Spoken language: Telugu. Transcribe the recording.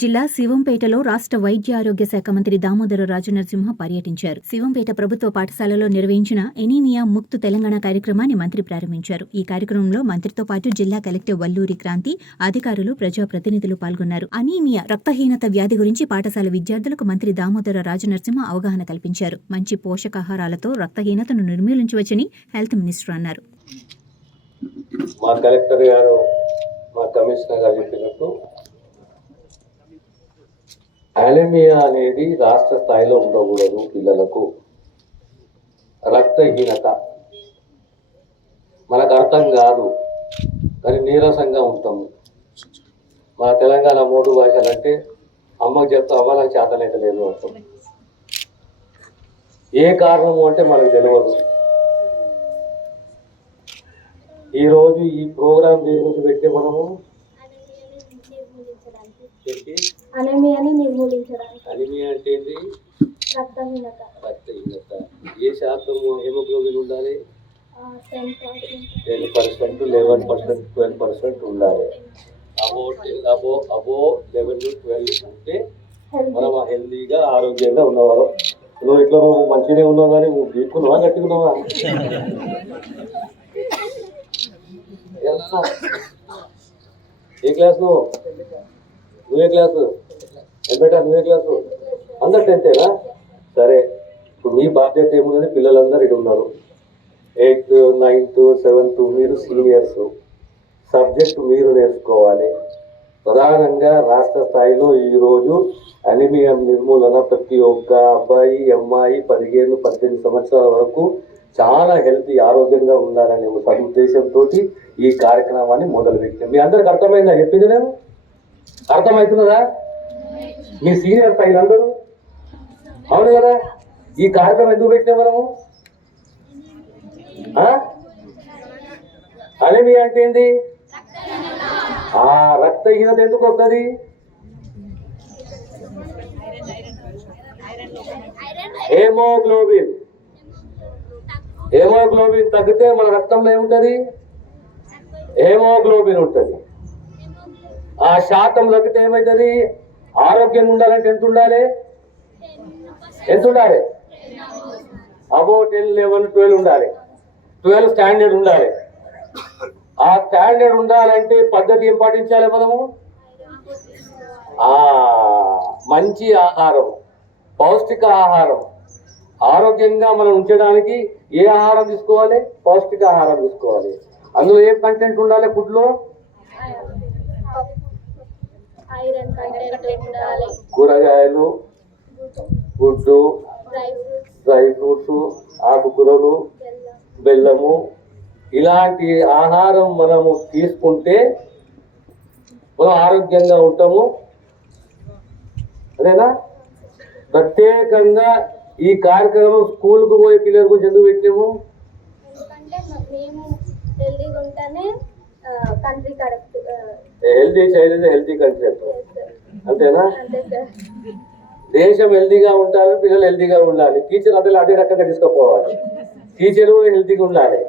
జిల్లా శివంపేటలో రాష్ట్ర వైద్య ఆరోగ్య శాఖ మంత్రి దామోదర రాజనరసింహ పర్యటించారు. శివంపేట ప్రభుత్వ పాఠశాలలో నిర్వహించిన ఎనీమియా ముక్త్ తెలంగాణ కార్యక్రమాన్ని మంత్రి ప్రారంభించారు. ఈ కార్యక్రమంలో మంత్రితో పాటు జిల్లా కలెక్టర్ వల్లూరి క్రాంతి, అధికారులు, ప్రజాప్రతినిధులు పాల్గొన్నారు. అనీమియా రక్తహీనత వ్యాధి గురించి పాఠశాల విద్యార్థులకు మంత్రి దామోదర రాజనరసింహ అవగాహన కల్పించారు. మంచి పోషకాహారాలతో రక్తహీనతను నిర్మూలించవచ్చని హెల్త్ మినిస్టర్ అన్నారు. మా కలెక్టర్ గారు, మా కమిషనర్ గారు చెప్పినట్టు అనీమియా అనేది రాష్ట్ర స్థాయిలో ఉండకూడదు. పిల్లలకు రక్తహీనత మనకు అర్థం కాదు, కానీ నీరసంగా ఉంటాము. మన తెలంగాణ మోటు భాషలంటే అమ్మకు చెప్తా, అమ్మ నాకు చేతనైతే లేదు అంటాం. ఏ కారణము అంటే మనకు తెలియదు. ఈరోజు ఈ ప్రోగ్రాం దేని గురించి పెట్టి మనము అనీమియాని నిర్మూలించడానికి. అనీమియా అంటే ఏంటి? రక్తహీనత. రక్తహీనత. ఏ శాతం హెమోగ్లోబిన్ ఉండాలి? 10%, 11%, 12% ఉండాలి. అబో 11-12 ఉంటే మనం హెల్దీగా ఆరోగ్యంగా ఉన్నవాళ్ళం. నువ్వు ఇట్లా నువ్వు మంచిగానే ఉన్నావు, కానీ నువ్వు గీక్కున్నావా, గట్టికున్నావా? ఏ క్లాస్ నువ్వే క్లాసు? బేటా నువ్వే క్లాసు? అందరు 10థేనా? సరే, ఇప్పుడు మీ బాధ్యత ఏమున్నది? పిల్లలందరూ ఇక్కడ ఉన్నారు. 8th, 9th, 7th మీరు సీనియర్స్. సబ్జెక్టు మీరు నేర్చుకోవాలి. ప్రధానంగా రాష్ట్ర స్థాయిలో ఈరోజు అనీమియా నిర్మూలన ప్రతి ఒక్క అబ్బాయి, అమ్మాయి 15-18 సంవత్సరాల వరకు చాలా హెల్తీ, ఆరోగ్యంగా ఉండాలనే ఒక సదుద్దేశంతో ఈ కార్యక్రమాన్ని మొదలుపెట్టాం. మీ అందరికి అర్థమైందా చెప్పింది? నేను అర్థమవుతున్నదా? మీ సీనియర్ అందరూ అవును కదా? ఈ కార్యక్రమం ఎందుకు పెట్టినాం మనము? అనీమియా అంటే ఏంది? రక్తహీనత ఎందుకు వస్తుంది? హెమోగ్లోబిన్ తగ్గితే మన రక్తంలో ఏముంటది? హెమోగ్లోబిన్ ఉంటుంది. ఆ శాతం తగ్గితే ఏమవుతుంది? ఆరోగ్యంగా ఉండాలంటే ఎంత ఉండాలి? అబో 10, 11, 12 ఉండాలి. 12 స్టాండర్డ్ ఉండాలి. ఆ స్టాండర్డ్ ఉండాలంటే పద్ధతి ఏం పాటించాలి మనము? మంచి ఆహారం, పౌష్టిక ఆహారం. ఆరోగ్యంగా మనం ఉంచడానికి ఏ ఆహారం తీసుకోవాలి? పౌష్టిక ఆహారం తీసుకోవాలి. అందులో ఏ కంటెంట్ ఉండాలి? ఫుడ్లో కూరగాయలు, గుడ్డు, డ్రై ఫ్రూట్స్, ఆకుకూరలు, బెల్లము, ఇలాంటి ఆహారం మనము తీసుకుంటే మనం ఆరోగ్యంగా ఉంటాము. అదేనా? ప్రత్యేకంగా ఈ కార్యక్రమం స్కూల్కు పోయే పిల్లల గురించి ఎందుకు పెట్టాము? హెల్తీ చైల్డ్ హెల్తీ కంట్రీ అంతేనా? దేశం హెల్తీగా ఉండాలి, పిల్లలు హెల్తీగా ఉండాలి. టీచర్ అదే రకంగా తీసుకుపోవాలి. టీచర్ కూడా హెల్తీగా ఉండాలి.